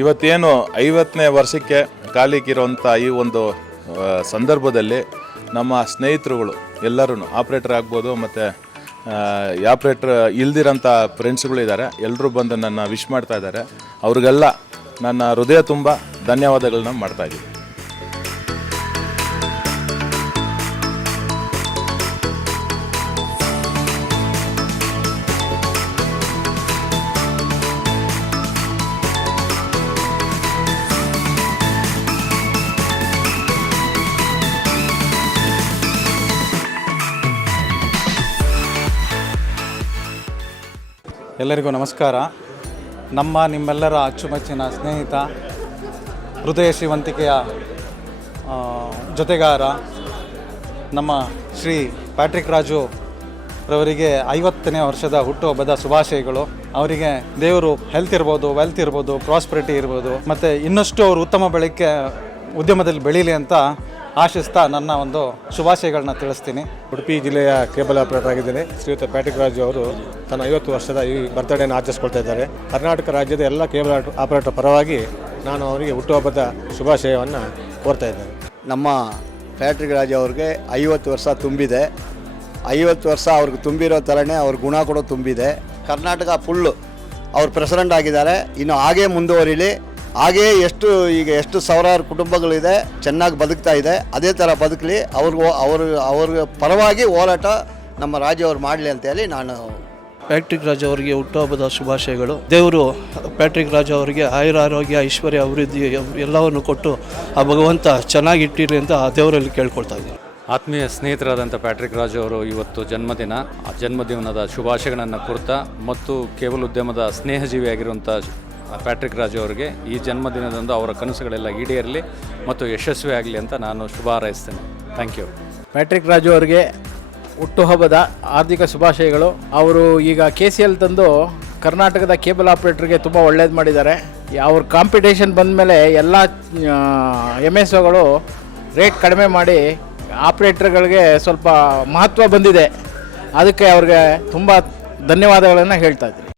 ಇವತ್ತೇನು 50ನೇ ವರ್ಷಕ್ಕೆ ಕಾಲಿಕ್ಕಿರುವಂಥ ಈ ಒಂದು ಸಂದರ್ಭದಲ್ಲಿ ನಮ್ಮ ಸ್ನೇಹಿತರುಗಳು ಎಲ್ಲರೂ ಆಪ್ರೇಟರ್ ಆಗ್ಬೋದು ಮತ್ತು ಆಪ್ರೇಟರ್ ಇಲ್ದಿರೋಂಥ ಫ್ರೆಂಡ್ಸ್ಗಳಿದ್ದಾರೆ. ಎಲ್ಲರೂ ಬಂದು ನನ್ನ ವಿಶ್ ಮಾಡ್ತಾ ಇದ್ದಾರೆ. ಅವ್ರಿಗೆಲ್ಲ ನನ್ನ ಹೃದಯ ತುಂಬ ಧನ್ಯವಾದಗಳನ್ನ ಮಾಡ್ತಾಯಿದ್ದೀನಿ. ಎಲ್ಲರಿಗೂ ನಮಸ್ಕಾರ. ನಿಮ್ಮೆಲ್ಲರ ಅಚ್ಚುಮೆಚ್ಚಿನ ಸ್ನೇಹಿತ, ಹೃದಯ ಶ್ರೀವಂತಿಕೆಯ ಜೊತೆಗಾರ ನಮ್ಮ ಶ್ರೀ ಪ್ಯಾಟ್ರಿಕ್ ರಾಜು ರವರಿಗೆ 50ನೇ ವರ್ಷದ ಹುಟ್ಟುಹಬ್ಬದ ಶುಭಾಶಯಗಳು. ಅವರಿಗೆ ದೇವರು ಹೆಲ್ತ್ ಇರ್ಬೋದು, ವೆಲ್ತ್ ಇರ್ಬೋದು, ಪ್ರಾಸ್ಪರಿಟಿ ಇರ್ಬೋದು, ಮತ್ತು ಇನ್ನಷ್ಟು ಅವರು ಉತ್ತಮ ಉದ್ಯಮದಲ್ಲಿ ಬೆಳೀಲಿ ಅಂತ ಆಶಿಸ್ತಾ ನನ್ನ ಒಂದು ಶುಭಾಶಯಗಳನ್ನ ತಿಳಿಸ್ತೀನಿ. ಉಡುಪಿ ಜಿಲ್ಲೆಯ ಕೇಬಲ್ ಆಪರೇಟರ್ ಆಗಿದ್ದೇನೆ. ಶ್ರೀಯುತ ಪ್ಯಾಟ್ರಿಕ್ ರಾಜು ಅವರು ತನ್ನ 50 ವರ್ಷದ ಈ ಬರ್ತ್ಡೇನ ಆಚರಿಸ್ಕೊಳ್ತಾ ಇದ್ದಾರೆ. ಕರ್ನಾಟಕ ರಾಜ್ಯದ ಎಲ್ಲ ಕೇಬಲ್ ಆಪರೇಟರ್ ಪರವಾಗಿ ನಾನು ಅವರಿಗೆ ಹುಟ್ಟುಹಬ್ಬದ ಶುಭಾಶಯವನ್ನು ಕೋರ್ತಾ ಇದ್ದೇನೆ. ನಮ್ಮ ಪ್ಯಾಟ್ರಿಕ್ ರಾಜು ಅವ್ರಿಗೆ 50 ವರ್ಷ ತುಂಬಿದೆ. 50 ವರ್ಷ ಅವ್ರಿಗೆ ತುಂಬಿರೋ ಥರನೇ ಅವ್ರ ಗುಣ ಕೂಡ ತುಂಬಿದೆ. ಕರ್ನಾಟಕ ಫುಲ್ಲು ಅವ್ರು ಪ್ರೆಸಿಡೆಂಟ್ ಆಗಿದ್ದಾರೆ. ಇನ್ನು ಹಾಗೇ ಮುಂದುವರಿಲಿ. ಹಾಗೇ ಎಷ್ಟು ಸಾವಿರಾರು ಕುಟುಂಬಗಳಿದೆ, ಚೆನ್ನಾಗಿ ಬದುಕ್ತಾ ಇದೆ. ಅದೇ ಥರ ಬದುಕಲಿ. ಅವ್ರ ಪರವಾಗಿ ಹೋರಾಟ ನಮ್ಮ ರಾಜ್ಯ ಅವ್ರು ಮಾಡಲಿ ಅಂತೇಳಿ ನಾನು ಪ್ಯಾಟ್ರಿಕ್ ರಾಜು ಅವರಿಗೆ ಹುಟ್ಟುಹಬ್ಬದ ಶುಭಾಶಯಗಳು. ದೇವರು ಪ್ಯಾಟ್ರಿಕ್ ರಾಜು ಅವರಿಗೆ ಆಯುರಾರೋಗ್ಯ, ಐಶ್ವರ್ಯ, ಅಭಿವೃದ್ಧಿ ಎಲ್ಲವನ್ನು ಕೊಟ್ಟು ಆ ಭಗವಂತ ಚೆನ್ನಾಗಿಟ್ಟಿರಿ ಅಂತ ಆ ದೇವರಲ್ಲಿ ಕೇಳ್ಕೊಳ್ತಾ ಇದ್ದೀನಿ. ಆತ್ಮೀಯ ಸ್ನೇಹಿತರಾದಂಥ ಪ್ಯಾಟ್ರಿಕ್ ರಾಜು ಅವರು ಇವತ್ತು ಜನ್ಮದಿನದ ಶುಭಾಶಯಗಳನ್ನು ಕೋರ್ತಾ ಮತ್ತು ಕೇಬಲ್ ಉದ್ಯಮದ ಸ್ನೇಹಜೀವಿಯಾಗಿರುವಂಥ ಪ್ಯಾಟ್ರಿಕ್ ರಾಜು ಅವರಿಗೆ ಈ ಜನ್ಮದಿನದಂದು ಅವರ ಕನಸುಗಳೆಲ್ಲ ಈಡೇರಲಿ ಮತ್ತು ಯಶಸ್ವಿ ಆಗಲಿ ಅಂತ ನಾನು ಶುಭ ಹಾರೈಸ್ತೇನೆ. Thank you. ಪ್ಯಾಟ್ರಿಕ್ ರಾಜು ಅವರಿಗೆ ಹುಟ್ಟುಹಬ್ಬದ ಹಾರ್ದಿಕ ಶುಭಾಶಯಗಳು. ಅವರು ಈಗ KCL ತಂದು ಕರ್ನಾಟಕದ ಕೇಬಲ್ ಆಪ್ರೇಟರ್ಗೆ ತುಂಬ ಒಳ್ಳೇದು ಮಾಡಿದ್ದಾರೆ. ಅವ್ರ ಕಾಂಪಿಟೇಷನ್ ಬಂದ ಮೇಲೆ ಎಲ್ಲ MSOಗಳು ರೇಟ್ ಕಡಿಮೆ ಮಾಡಿ ಆಪ್ರೇಟರ್ಗಳಿಗೆ ಸ್ವಲ್ಪ ಮಹತ್ವ ಬಂದಿದೆ. ಅದಕ್ಕೆ ಅವ್ರಿಗೆ ತುಂಬ ಧನ್ಯವಾದಗಳನ್ನು ಹೇಳ್ತಾ ಇದ್ದೀನಿ.